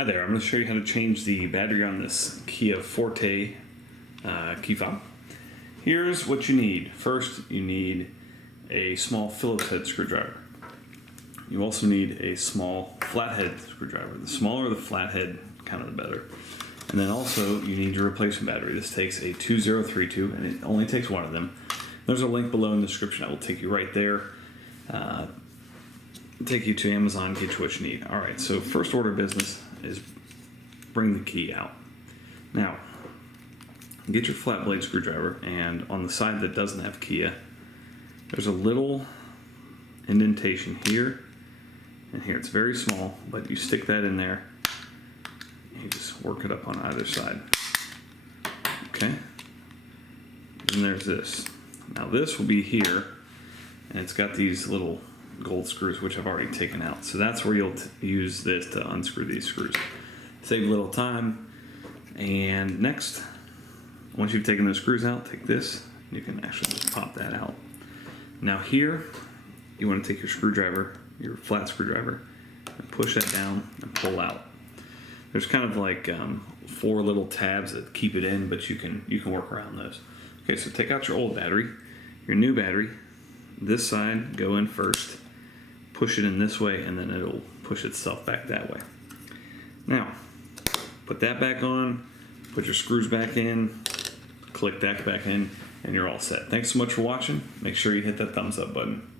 Hi there, I'm going to show you how to change the battery on this Kia Forte key fob. Here's what you need. First, you need a small Phillips head screwdriver. You also need a small flathead screwdriver. The smaller the flathead, kind of the better. And then also, you need your replacement battery. This takes a 2032, and it only takes one of them. There's a link below in the description that will take you right there. Take you to Amazon, get you what you need. Alright, so first order of business is bring the key out. Now, get your flat blade screwdriver, and on the side that doesn't have Kia, there's a little indentation here and here. It's very small, but you stick that in there and you just work it up on either side. Okay? And there's this. Now this will be here, and it's got these little gold screws which I've already taken out. So that's where you'll use this to unscrew these screws. Save a little time. And next, once you've taken those screws out, take this. You can actually just pop that out. Now here, you want to take your screwdriver, your flat screwdriver, and push that down and pull out. There's kind of like 4 little tabs that keep it in, but you can work around those. Okay, so take out your old battery, your new battery. This side, go in first. Push it in this way, and then it'll push itself back that way. Now, put that back on, put your screws back in, click that back in, and you're all set. Thanks so much for watching. Make sure you hit that thumbs up button.